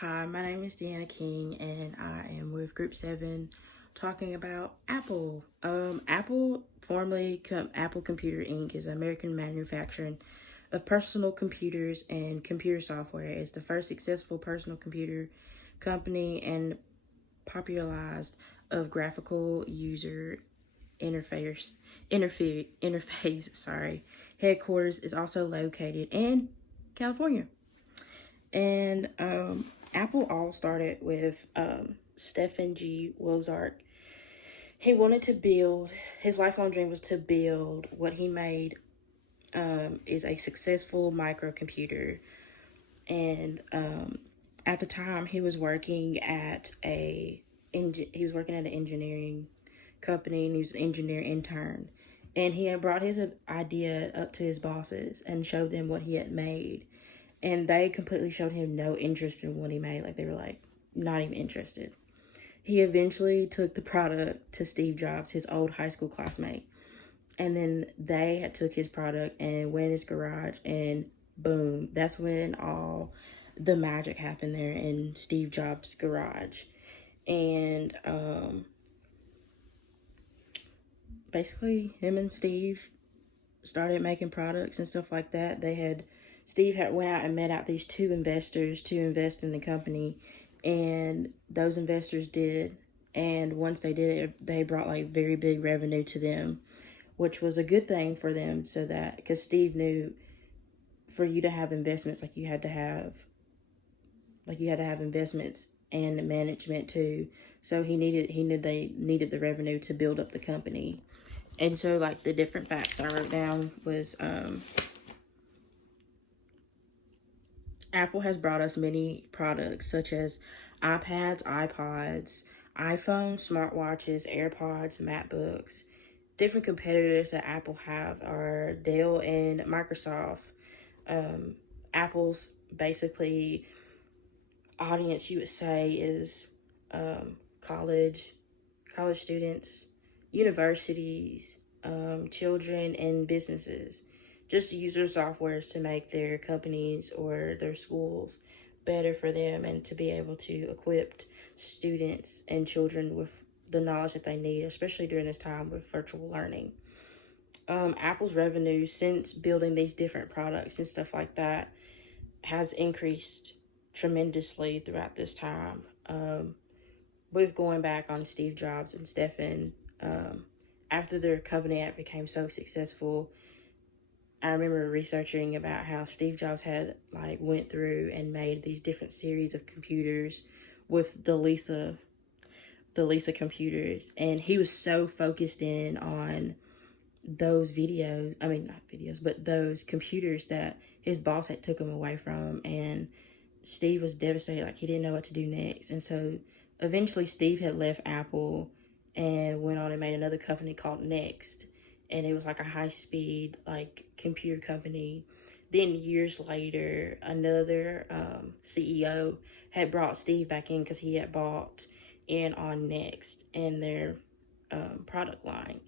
Hi, my name is Deanna King, and I am with Group 7 talking about Apple. Apple, formerly Apple Computer Inc., is an American manufacturer of personal computers and computer software. It's the first successful personal computer company and popularized of graphical user interface. Sorry. Headquarters is also located in California. And Apple all started with Stephen G. Wozniak. He wanted to build, his lifelong dream was to build what he made is a successful microcomputer. And at the time, he was working at an engineering company, and he was an engineer intern. And he had brought his idea up to his bosses and showed them what he had made. And they completely showed him no interest in what he made. Like, they were like, not even interested. He eventually took the product to Steve Jobs, his old high school classmate. And then they had took his product and went in his garage, and boom, that's when all the magic happened there in Steve Jobs' garage. And basically, him and Steve started making products and stuff like that. Steve had went out and met out these two investors to invest in the company, and those investors did. And once they did, they brought like very big revenue to them, which was a good thing for them. So that, because Steve knew for you to have investments, you had to have investments and management too. So they needed the revenue to build up the company. And so like the different facts I wrote down was Apple has brought us many products such as iPads, iPods, iPhones, smartwatches, AirPods, MacBooks. Different competitors that Apple have are Dell and Microsoft. Apple's basically audience, you would say, is college students, universities, children, and businesses. Just use their softwares to make their companies or their schools better for them, and to be able to equip students and children with the knowledge that they need, especially during this time with virtual learning. Apple's revenue since building these different products and stuff like that has increased tremendously throughout this time. With going back on Steve Jobs and Stephen, after their company app became so successful, I remember researching about how Steve Jobs had went through and made these different series of computers with the Lisa computers, and he was so focused in on those those computers that his boss had took him away from, and Steve was devastated, he didn't know what to do next. And so eventually Steve had left Apple and went on and made another company called Next, and it was a high-speed computer company. Then years later, another CEO had brought Steve back in because he had bought in on Next and their product line,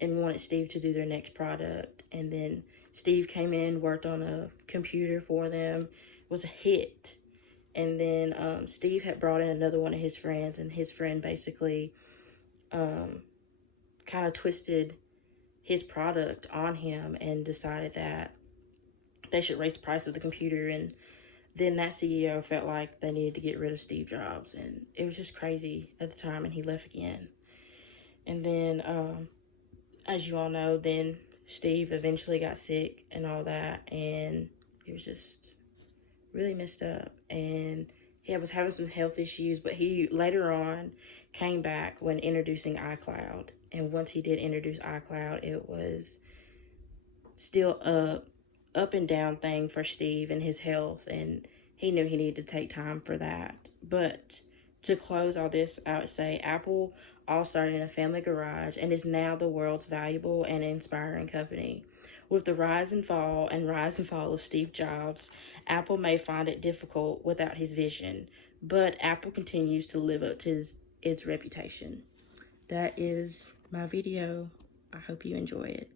and wanted Steve to do their next product. And then Steve came in, worked on a computer for them. It was a hit. And then Steve had brought in another one of his friends, and his friend basically kind of twisted his product on him and decided that they should raise the price of the computer. And then that CEO felt like they needed to get rid of Steve Jobs, and it was just crazy at the time, and he left again. And then as you all know, then Steve eventually got sick and all that, and it was just really messed up, and he was having some health issues, but he later on came back when introducing iCloud. And once he did introduce iCloud, it was still up and down thing for Steve and his health, and he knew he needed to take time for that. But to close all this, I would say Apple all started in a family garage and is now the world's valuable and inspiring company. With the rise and fall of Steve Jobs, Apple may find it difficult without his vision, but Apple continues to live up to its reputation. That is my video. I hope you enjoy it.